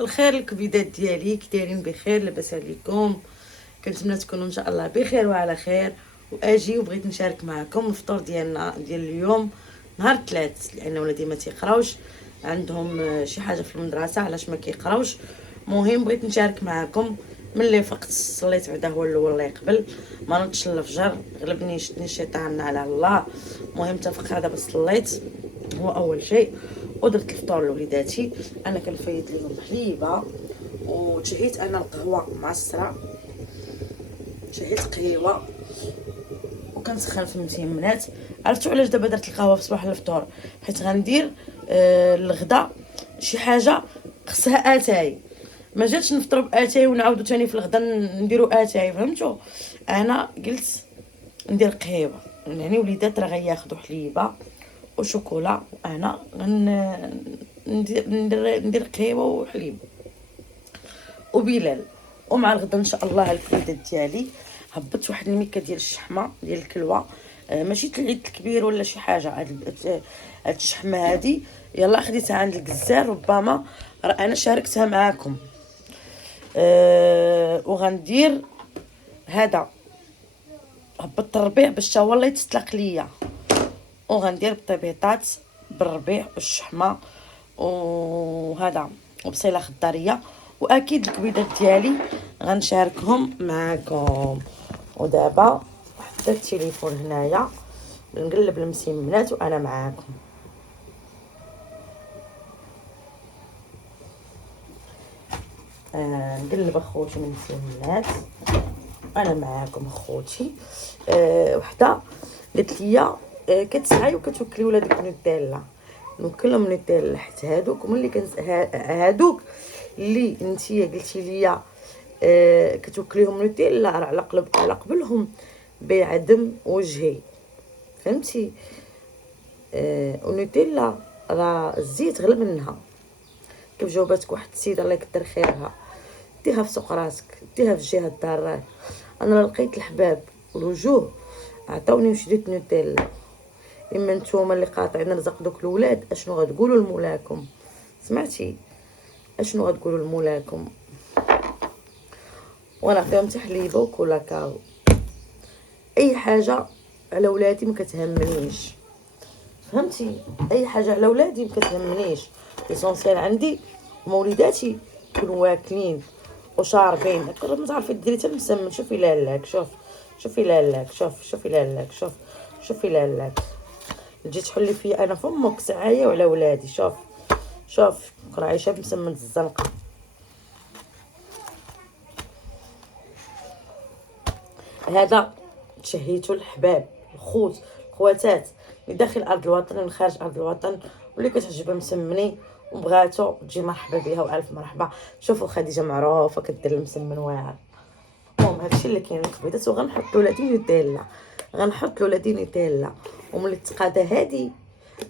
الخير الكبيدات ديالي كي دايرين بخير؟ لاباس عليكم؟ كنتمنى تكونوا ان شاء الله بخير وعلى خير. واجي وبغيت نشارك معكم الفطور ديالنا ديال اليوم نهار الثلاث، لان ولادي ما تيقراوش، عندهم شي حاجه في المدرسه علاش ما كيقراوش. مهم بغيت نشارك معكم. ملي فقت صليت بعدا هو الاول الله يقبل، ما نضش الفجر، غلبني شدني الشيطان على الله. مهم تفقت دابا صليت هو اول شيء، ودرت الفطور لوليداتي. انا كنفيض ليهم حليبه، وتشهيت انا القهوه معصره، شهيت قهيوه وكنسخن في المتيمنات. عرفتوا علاش دابا درت القهوه في صباح الفطور؟ حيت غندير الغدا شي حاجه خصها اتاي، ما جاتش نفطروا باتاي ونعاودوا ثاني في الغدا نديروا اتاي، فهمتوا؟ انا قلت ندير قهيوه، يعني وليدات راه غياخذوا حليبه وشوكولا، وانا ندير قهيوه وحليب وبلال. ومع الغدا ان شاء الله الكبيدات ديالي هبطت واحد الميكه ديال الشحمه ديال الكلوه، ماشي العيد الكبير ولا شي حاجه، هاد الشحمه هادي يلا خديتها عند الجزار، ربما راه انا شاركتها معاكم. وغندير هذا، هبطت الربيع باش تا هو الله يتسلق ليا، وغندير بالطبيطات بالربيع والشحمه وهذا وبصيله خضاريه. واكيد الكبيدات ديالي غنشاركهم معكم. ودابا حطيت التليفون هنايا نقلب المسمنات وانا معاكم. نقلب اخوتي من المسمنات انا معاكم اخوتي. وحده قالت لي كتسعي وكتوكلي ولادك نوتيلا، نوكلهم نوتيلا حيت هادوك ملي هادوك اللي نتيا قلتي لي كتوكليهم نوتيلا راه على قبلهم بعدم وجهي، فهمتي؟ ونوتيلا راه الزيت غلى منها. كيف جاوباتك واحد السيده الله يكثر خيرها، ديها في سوق راسك، ديها في جهه الدار. انا لقيت الحباب والوجوه عطاوني وشديت نوتيلا. اما نتوما اللي قاطعين رزق دوك الولاد اشنو غتقولوا لمولاكم؟ سمعتي اشنو غتقولوا لمولاكم؟ ونعطيهم تحليبه وكولاكاو، اي حاجه على ولادي ما كتهمنيش، فهمتي؟ اي حاجه على ولادي ما كتهمنيش، ليسونسيال عندي هما وليداتي يكونوا واكلين وشاربين. ما تعرفي ديري حتى المسمن. شوفي لالاك، شوفي لالاك، شوفي لالاك، شوفي لالاك، تجي تحلي فيا انا فمك سعايه وعلى ولادي. شوف راه عايشه بمسمن الزنقه. هذا تشهيتو الحباب الخوت الخواتات اللي داخل ارض الوطن ومن خارج ارض الوطن، واللي كتعجبها مسمني وبغاتو تجي مرحبا بها والف مرحبا. شوفوا خديجه معروفه كدير المسمن واعر. المهم هادشي اللي كاين الكبيدات. وغنحط لولادي نوتيلا، غنحط لولادي نوتيلا، وملي تقادا هادي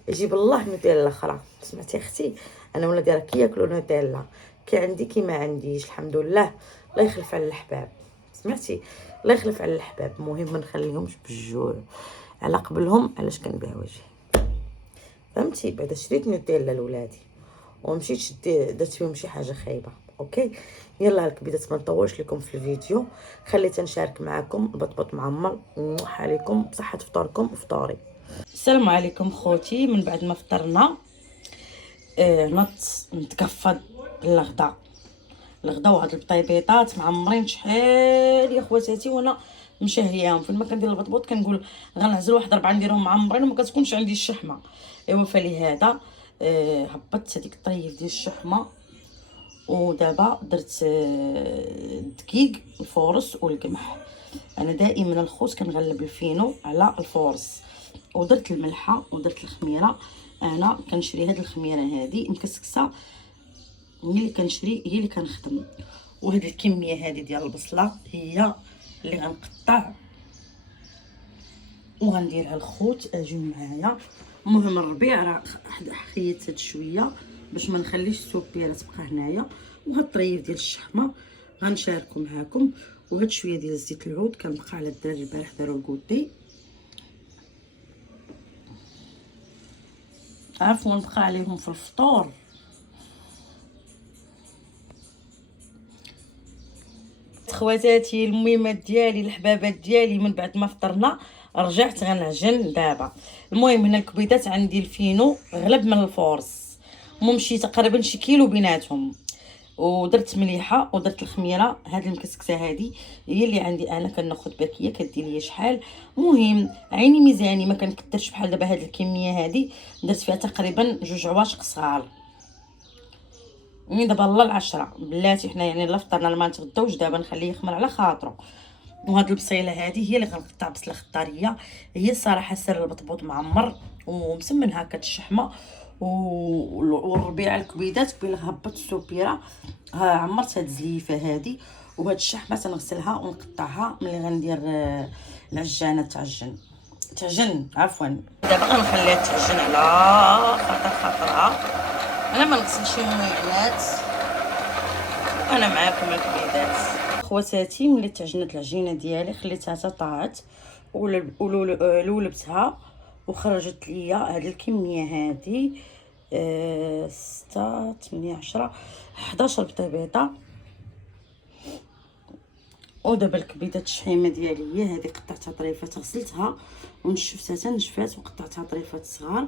يجيب الله نوتيلا اخرى. سمعتي اختي؟ انا ولادي راه كياكلوا نوتيلا، كي عندي كي ما عنديش الحمد لله. الله يخلف على الحباب، سمعتي؟ الله يخلف على الحباب. المهم ما نخليهمش بالجوع على قبلهم، علاش كنبيع وجهي، فهمتي؟ بعدا شريت نوتيلا لولادي ومشيت درت فيهم شي حاجه خايبه. اوكي يلا الكبيدات ما نطولش لكم في الفيديو، خليت نشارك معكم البطبط معمر. عليكم بصحه فطوركم وفطوري. السلام عليكم خوتي. من بعد ما فطرنا نتقفض الغدا وهاد البطيبيطات معمرين شحال يا خواتاتي، وانا مشهياهم. فين ما كندير البطبوط كنقول غنعزل واحد 4 نديرهم معمرين وما كتكونش عندي الشحمه. ايوا فلهذا هبطت هذيك الطريف ديال الشحمه، ودابا درت الدقيق الفورس والقمح. انا دائما الخوت كنغلب الفينو على الفورس. ودرت الملحه ودرت الخميره. انا كنشري هاد الخميره هادي مكسكسه، هي اللي كنشري هي اللي كنخدم. وهاد الكميه هادي ديال البصله هي اللي غنقطع وغنديرها الخوت. اجيو معايا. المهم الربيع راه خيت هاد شويه باش ما نخليش السوبيره تبقى هنايا. وهاد الطريف ديال الشحمه غنشاركو معاكم، وهاد شويه ديال زيت العود كنبقى على الدراري البارح داروا الكوتي، عارفوا نبقى عليهم في الفطور. خواتاتي المهمات ديالي الحبابات ديالي، من بعد ما فطرنا رجعت غنعجن دابا. المهم هنا الكبيدات عندي الفينو غلب من الفورس، ممشي تقريبا شي كيلو بيناتهم، ودرت مليحه ودرت الخميره. هاد المكسكسه هادي هي اللي عندي انا، كناخذ باكيه كدير لي شحال. مهم عيني ميزاني، ما كنكثرش بحال دابا هاد الكميه هادي، درت فيها تقريبا 2 عواشق صغار. دابا الله العشرة بلاتي حنا يعني لا فطرنا لا ما نتغداوش، دابا نخليه يخمر على خاطرو. وهاد البصيله هذه هي اللي غنقطع بصله خضاريه، هي الصراحه سر البطبوط معمر ومسمن هكا الشحمه. والربيع الكبيدات قبيله هبط السوبيره عمرت هاد الزليفه هذه. وهاد الشحمه تنغسلها ونقطعها ملي غندير العجانه تعجن عفوا. دابا غنخليها تعجن على خاطرها، انا ما نغسلش المعلات. انا معاكم الكبيدات خواتاتي. ملي تعجنت العجينه ديالي خليتها طاعت ولولبتها وخرجت ليا هاد الكميه هادي 6 8 10 11 بطبيطه. ودابا الكبيدات الشحيمه ديالي هي هذه، قطعتها طريفات، غسلتها ونشفتها حتى نشفات وقطعتها طريفات صغار.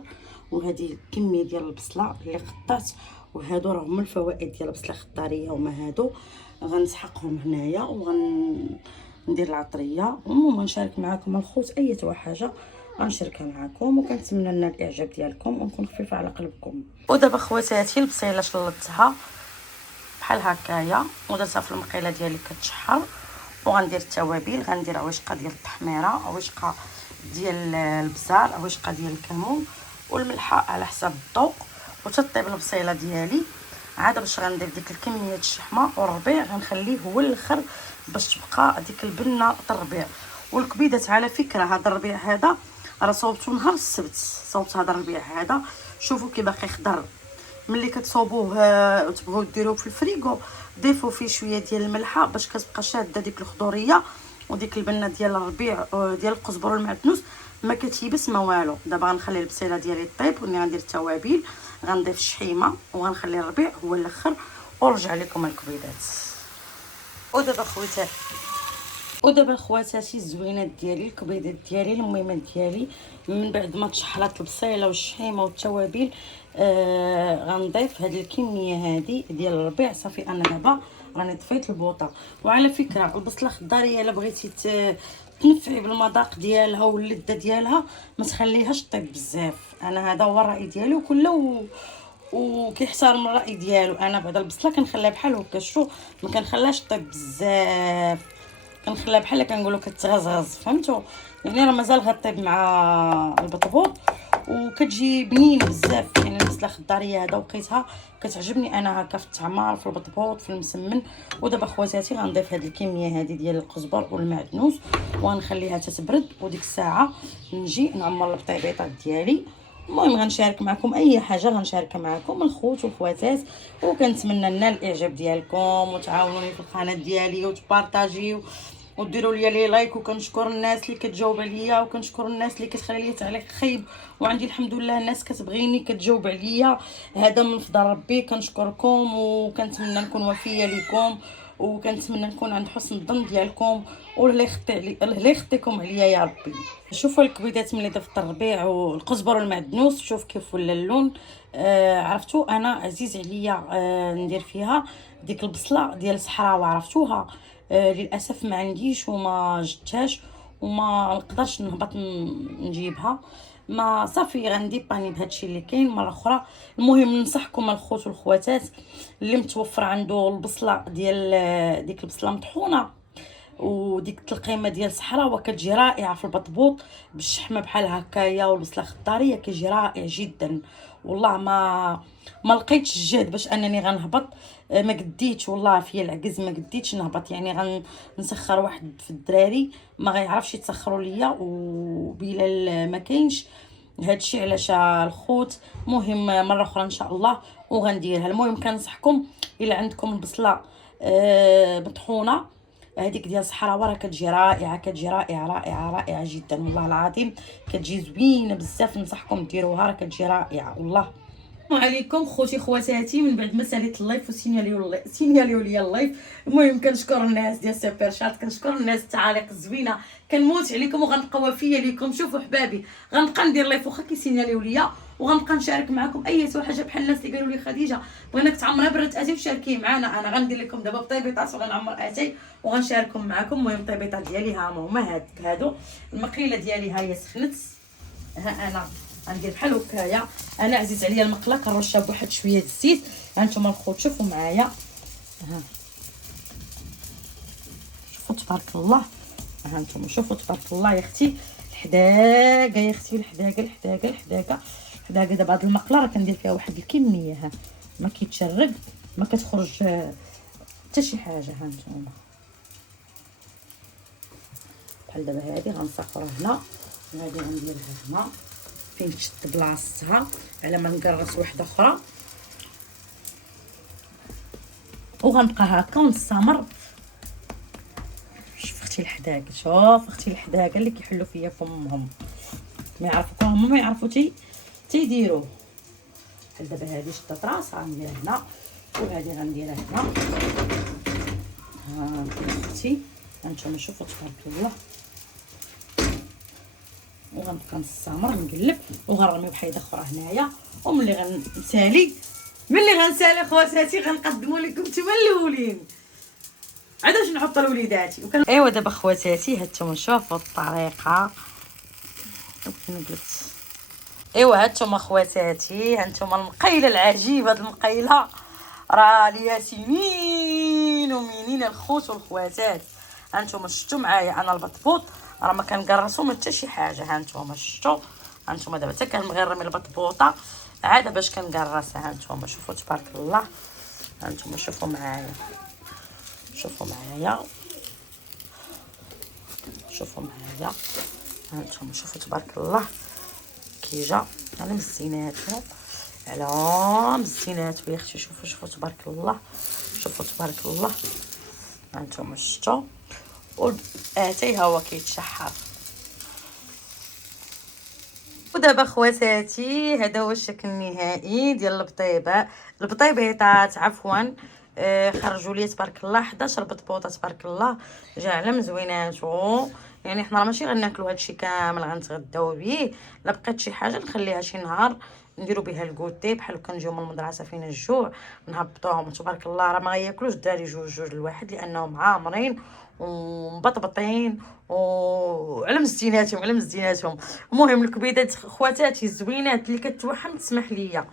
وهذه الكميه ديال البصله اللي قطعت، وهادو راهم الفوائد ديال البصله الخضاريه هما هادو. غنسحقهم هنايا وغندير العطريه. المهم غنشارك معكم الخوت اي حاجه غنشاركها معكم، وكنتمنى لنا الاعجاب ديالكم ونكون خفيفه على قلبكم. ودابا خواتاتي البصيله شلطتها بحال هكايا ودرتها في المقيله ديالي كتشحر. وغندير التوابل، غندير عويشقه ديال التحميره، عويشقه ديال البزار، عويشقه ديال الكمون، والملحه على حسب الذوق. وتطيب البصيله ديالي عاد باش غندير ديك الكميه الشحمه. والربيع غنخليه هو الاخر باش تبقى ديك البنه الربيع. والكبيدات على فكره هذا الربيع هذا راه صوبته نهار السبت، صوبت هذا الربيع هذا شوفوا كي باقي خضر. ملي كتصوبوه وتبغيو ديروه في الفريغو ضيفوا فيه شويه ديال الملحه باش كتبقى شاده ديك الخضوريه وديك البنه ديال الربيع ديال القزبر والمعدنوس ما كتيبس ما والو. دابا غنخلي البصيله ديالي طيب وملي غندير التوابل غنضيف الشحيمه وغنخلي الربيع هو الاخر ورجع لكم الكبيدات. ودابا الخواتاتي الزوينات ديالي الكبيدات ديالي المهمات ديالي من بعد ما تشحرات البصيله والشحيمه والتوابل غنضيف هاد الكميه هادي ديال الربيع. صافي انا دابا راني طفيت البوطه. وعلى فكره البصله الخضاريه الا بغيتي تنفعي بالمذاق ديالها واللذه ديالها ما تخليهاش طيب بزاف. انا هذا هو الراي ديالي وكله وكيحترم الراي ديالو. انا بعد البصله كنخليها بحال هكا شو ما كنخليهاش طيب بزاف، كنخليها بحال كنقولوا كتغزغز فهمتوا يعني راه مازال غطيب مع البطبوط وكتجي بنينه بزاف. يعني البصله الخضاريه هذا وقيتها كتعجبني انا هكا في التعمار في البطبوط في المسمن. ودابا خواتاتي غنضيف هذه الكميه هذه ديال القزبر والمعدنوس وغنخليها تتبرد وديك الساعه نجي نعمر البطيبيطات ديالي. المهم غنشارك معكم اي حاجه غنشاركها معكم الخوت والخواتات، وكنتمنى لنا الاعجاب ديالكم وتعاونوني في القناه ديالي وتبارطاجيو وديروا لي لايك. وكنشكر الناس اللي كتجاوب عليا وكنشكر الناس اللي كتخلي لي تعليق خايب، وعندي الحمد لله الناس كتبغيني كتجاوب عليا. هذا من فضل ربي كنشكركم وكنتمنى نكون وفيه لكم وكنتمنى نكون عند حسن الظن ديالكم والله يخطيكم عليا يا ربي. شوفوا الكبيدات ملي ضفت الربيع والقزبر والمعدنوس شوف كيف ولا اللون. عرفتوا انا عزيز عليا ندير فيها ديك البصله ديال الصحراوه عرفتوها. للاسف ما عنديش وما جدتهاش وما نقدرش نهبط نجيبها. ما صافي غنديباني بهادشي اللي كاين مره اخرى. المهم ننصحكم الخوت والخواتات اللي متوفر عنده البصله ديال ديك البصله مطحونه وديك القيمه ديال الصحراء وكتجي رائعه في البطبوط بالشحمه بحال هكايا والبصله خضاريه كيجي رائع جدا. والله ما لقيتش الجهد باش انني غنهبط، ما قديتش والله فيا العجز ما قديتش نهبط. يعني غنسخر واحد في الدراري ما غيعرفش يتسخروا ليا وبلا ما كاينش هادشي علاش الخوت. مهم مره اخرى ان شاء الله وغنديرها. المهم كنصحكم الا عندكم البصله مطحونه هذيك ديال الصحراوه راه كتجي رائعه كتجي رائعه جدا والله العظيم كتجي زوينه بزاف. ننصحكم ديروها راه كتجي رائعه والله. السلام عليكم خوتي خواتاتي. من بعد ما ساليت اللايف سينياليو ليا اللايف. المهم كنشكر الناس ديال سوبر شات، كنشكر الناس التعاليق الزوينه، كنموت عليكم وغنبقى وفيه ليكم. شوفوا حبابي، غنبقى ندير لايف واخا كيسينياليو ليا، وغنبقى نشارك معكم اي حاجه بحال الناس اللي قالوا لي خديجه بغيناك تعمرها برات اتاي وشاركيه معنا. انا غندير لكم دابا بطيبيطات وغنعمر اتاي وغنشاركهم معكم. المهم الطيبيطات ديالي ها هما هادو. المقيله ديالي ها هي سخنت، ها انا غندير بحال هكايا. انا عزيز عليا المقله كنرشها بواحد شويه الزيت. ها نتوما الخوت شوفوا معايا، ها شوفوا تبارك الله، ها نتوما شوفوا تبارك الله يا اختي. الحداقه يا اختي، الحداقه دابا هاد المقله راه كندير فيها واحد الكميه، ها ما كيتشرب، ما كتخرج حتى شي حاجه. ها نتوما بحال دابا هادي غنسقروها هنا، وهادي غنديرها هنا فين تشد بلاصتها على ما نكرس واحده اخرى، وغنبقى هكا ونستمر. شوف اختي الحداقه، شوف اختي الحداقه اللي كيحلوا فيا فمهم، ما يعرفوكم هما ما يعرفوا تيديروه. بحال دابا هادي شدت راسها غنديرها هنا، وهادي غنديرها هنا. ها اختي هانتوما شوفوا تبارك الله، وغنبقى نستمر نقلب وغنرمي بحيده اخرى هنايا. وملي غنسالي خواتاتي غنقدموا لكم نتوما الاولين عاد باش نحط لوليداتي. ايوا دابا خواتاتي هانتوما شوفوا الطريقه. ايوا هانتوما خواتاتي، هانتوما المقيله العجيبه. هاد المقيله راه ليها سنين ومنين الخوت والخواتات. هانتوما شفتوا معايا انا البطبوط راه ما كنقرصو من حتى شي حاجه. هانتوما شفتوا، هانتوما دابا حتى كنغير من البطبوطه عاد باش كنقرصها. هانتوما شوفوا تبارك الله، هانتوما شوفوا معايا، شوفوا معايا، شوفوا معايا. هانتوما شوفوا تبارك الله كي جا على مزيناتو، على مزيناتو يا اختي. شوفوا تبارك الله، شوفوا تبارك الله. هانتوما شفتوا، واتاي ها هو كيتشحر. ودابا خواتاتي هذا هو الشكل النهائي ديال البطيبيطات عفوا. خرجوا لي تبارك الله 11 بطبوطه تبارك الله، جا على مزويناتو. يعني حنا راه ماشي غناكلوا هادشي كامل غنتغداو به، لا بقات شي حاجه نخليها شي نهار نديرو بها الكوتي بحال كنجيو من المدرسه فينا الجوع نهبطوهم تبارك الله. راه ما غياكلوش الدراري جوج الواحد لانهم عامرين ومبطبطين وعلى مزيناتهم. المهم الكبيدات خواتاتي الزوينات اللي كتوحم تسمح ليا،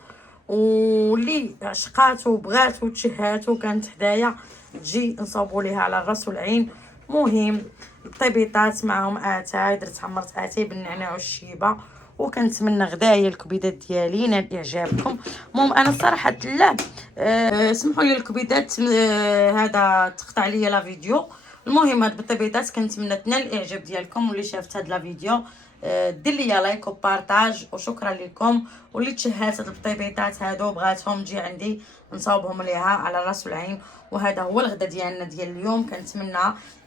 واللي عشقات وبغات وتشهات وكانت حدايا تجي نصاوبوا ليها على الراس والعين. مهم الطيبيطات معهم اتاي، درت عمرت اتاي بالنعناع والشيبه، وكنتمنى غدايا الكبيدات ديالي نال اعجابكم. المهم انا صراحه لا سمحوا لي الكبيدات هذا تقطع ليا لا فيديو. المهم هاد الطيبيطات كنتمنى تنال الاعجاب ديالكم، واللي شافت هاد لا فيديو دير لي لايك وبارطاج وشكرا لكم. واللي تشهات هاد الطيبيطات هادو بغاتهم تجي عندي نصاوبهم ليها على الراس والعين. وهذا هو الغدا ديالنا ديال اليوم. كنتمنى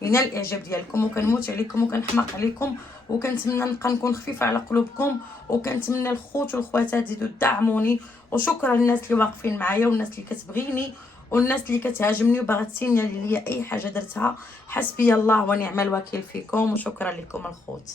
ينال الاعجاب ديالكم، وكنموت عليكم وكنحماق عليكم، وكنتمنى نبقى نكون خفيفه على قلوبكم، وكنتمنى الخوت والخواتات تزيدوا تدعموني. وشكرا للناس اللي واقفين معايا، والناس اللي كتبغيني، والناس اللي كتهاجمني وباغا تسينيالي ليا اي حاجه درتها. حسبي الله ونعم الوكيل فيكم، وشكرا لكم الخوت.